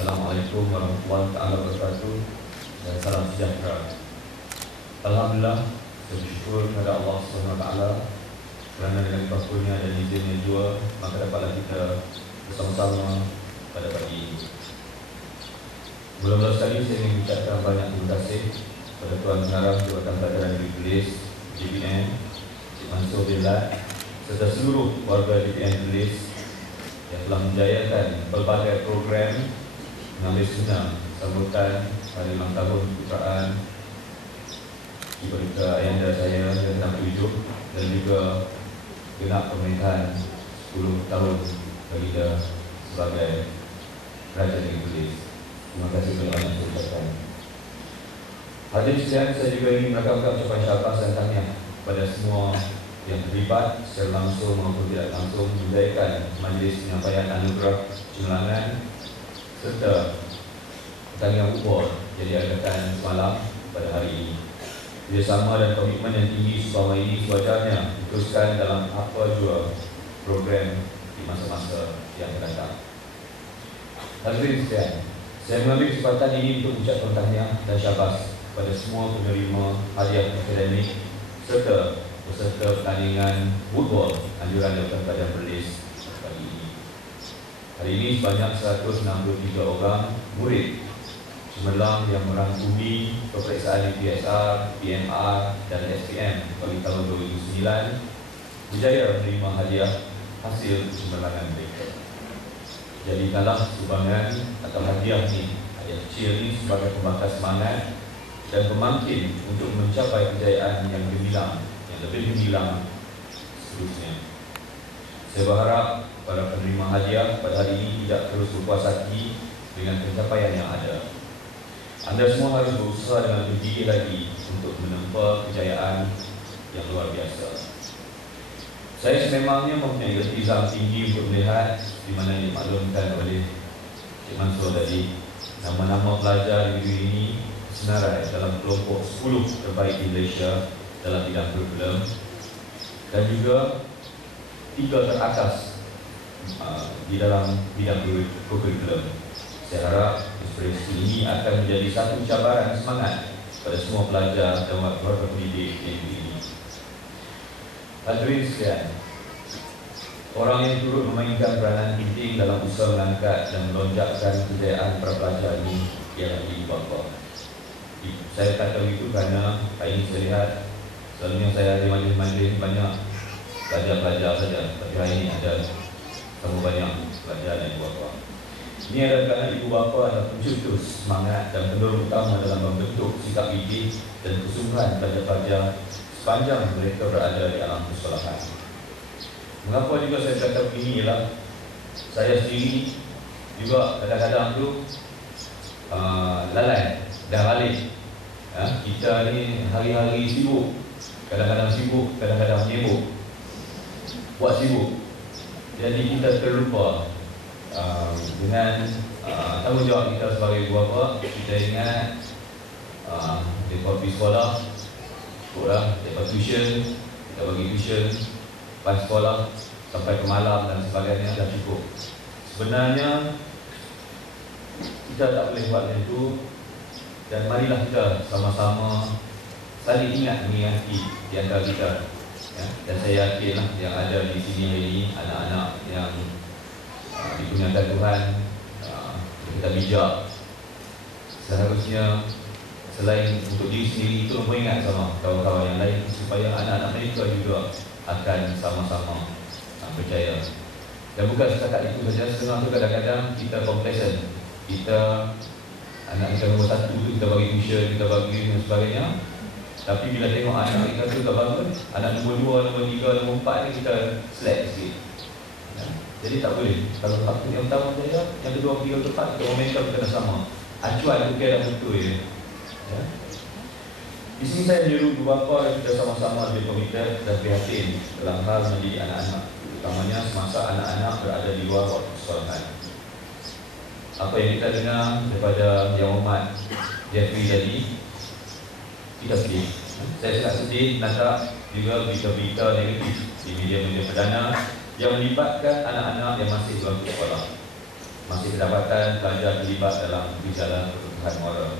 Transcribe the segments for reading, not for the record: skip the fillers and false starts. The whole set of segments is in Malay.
Assalamualaikum warahmatullahi wabarakatuh dan salam sejahtera. Alhamdulillah, bersyukur kepada Allah SWT kerana dengan limpah-Nya dan izinnya jua, maka dapatlah kita bersama-sama pada pagi ini. Mula-mula sekali saya ingin mengucapkan banyak terima kasih kepada Tuan Pengarah Jabatan Pelajaran Negeri Perlis JPN, Cik Mansur bin Lat, serta seluruh warga JPN Perlis yang telah menjayakan pelbagai program mengambil senang sambutan hari ulang tahun keputraan Ibu Ayanda saya yang ke-7 dan juga genap pemerintahan 10 tahun baginda sebagai Raja Negeri Perlis. Terima kasih banyak yang saya ucapkan. Hadirin sekalian, saya juga ingin merakamkan ucapan syabas dan tahniah kepada semua yang terlibat secara langsung maupun tidak langsung menjayakan majlis penyampaian anugerah cemerlangan serta pertandingan football yang diadakan semalam pada hari ini. Kerjasama dan komitmen yang tinggi selama ini sewajarnya diteruskan dalam apa jua program di masa-masa yang akan datang. Hadirin sekalian, saya mengambil kesempatan ini untuk mengucapkan tahniah dan syabas kepada semua penerima hadiah akademik serta peserta pertandingan football anjuran Jabatan Pelajaran Perlis pagi ini. Hari ini sebanyak 163 orang murid cemerlang yang merangkumi peperiksaan PSR, PMR dan SPM bagi tahun 2009 berjaya menerima hadiah hasil cemerlangan mereka. Jadikanlah sumbangan atau hadiah ini, hadiah kecil ini sebagai pembakar semangat dan pemangkin untuk mencapai kejayaan yang gemilang, yang lebih gemilang seterusnya. Saya berharap para penerima hadiah pada hari ini tidak terus berpuas hati dengan pencapaian yang ada. Anda semua harus berusaha dengan bergigih lagi untuk menempa kejayaan yang luar biasa. Saya sememangnya mempunyai iltizam tinggi untuk melihat di mana dimaklumkan oleh Cik Mansur tadi, nama-nama pelajar di negeri ini senarai dalam kelompok 10 terbaik di Malaysia dalam bidang kurikulum dan juga 3 teratas di dalam bidang kurikulum. Saya harap inspirasi ini akan menjadi satu cabaran semangat pada semua pelajar dan warga pendidik di negeri ini. Hadirin sekalian, orang yang turut memainkan peranan penting dalam usaha mengangkat dan melonjakkan kejayaan para pelajar ini ialah ibu bapa. Saya kata begitu kerana hari ini saya lihat selalunya saya ada majlis-majlis banyak pelajar-pelajar saja, tapi hari ini ada sama banyak pelajar dan ibu bapa. Ini adalah kerana ibu bapa adalah pencetus semangat dan pendorong utama dalam membentuk sikap didik dan kesungguhan pelajar-pelajar sepanjang mereka berada di alam persekolahan. Mengapa juga saya kata begini ialah saya sendiri juga kadang-kadang tu lalai dan balik. Kita ni hari-hari sibuk, kadang-kadang sibuk, kadang-kadang sibuk, buat sibuk. Jadi kita terlupa dengan tanggungjawab kita sebagai ibu bapa. Kita ingat di pergi sekolah, lepas tuition, kita bagi tuition, lepas sekolah sampai ke malam dan sebagainya dah cukup. Sebenarnya kita tak boleh buat macam itu, dan marilah kita sama-sama saling ingat mengingati di antara kita. Dan saya yakinlah yang ada di sini hari ini anak-anak yang dikurniakan Tuhan, kita bijak, seharusnya selain untuk diri sendiri itu mengingat sama kawan-kawan yang lain supaya anak-anak mereka juga akan sama-sama berjaya. Dan bukan setakat itu saja, setengah tu kadang-kadang kita complacent. Kita anak kita nombor 1 tu kita bagi tuition, kita bagi dan sebagainya. Tapi bila tengok anak kita tu tak bangun, anak nombor 2, nombor 3, nombor 4 ni kita slack sikit. Jadi tak boleh. Kalau satu yang pertama saja, yang kedua, ketiga, keempat, kita momentum kena sama. Acuan bukan dah betul ya. Di sini saya menyeru ibu bapa dan kita sama-sama lebih komited dan prihatin dalam hal mendidik anak-anak, utamanya semasa anak-anak berada di luar waktu sekolahan. Apa yang kita dengar daripada Yang Hormat Jeffrey tadi, kita sedih. Saya sangat sedih menatap juga berita-berita negatif di media-media perdana yang melibatkan anak-anak yang masih berada sekolah. masih kedapatan pelajar terlibat dalam gejala kebutuhan moral.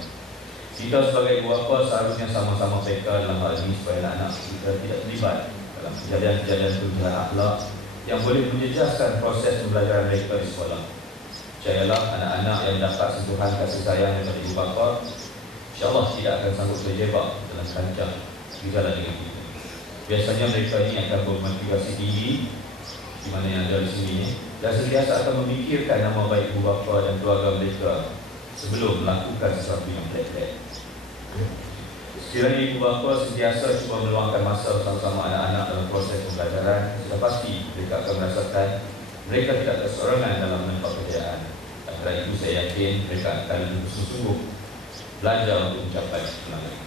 Kita sebagai ibu bapa seharusnya sama-sama peka dalam hal ini supaya anak-anak kita tidak terlibat dalam kejadian-kejadian kebutuhan akhlak yang boleh menjejaskan proses pembelajaran mereka di sekolah. Percayalah, anak-anak yang mendapat sentuhan kasih sayang daripada ibu bapa, insya-Allah tidak akan sanggup terjebak dalam kancah gejala negatif. Biasanya mereka ini akan bermotivasi tinggi, di mana yang ada di sini, dan sentiasa akan memikirkan nama baik ibu bapa dan keluarga mereka sebelum melakukan sesuatu yang pelik-pelik. Sekiranya ibu bapa sentiasa cuba meluangkan masa bersama-sama anak-anak dalam proses pembelajaran, sudah pasti mereka akan merasakan mereka tidak tersorangan dalam menempuh kejayaan. Kerana itu saya yakin mereka akan bersungguh-sungguh belajar untuk mencapai kemenangan.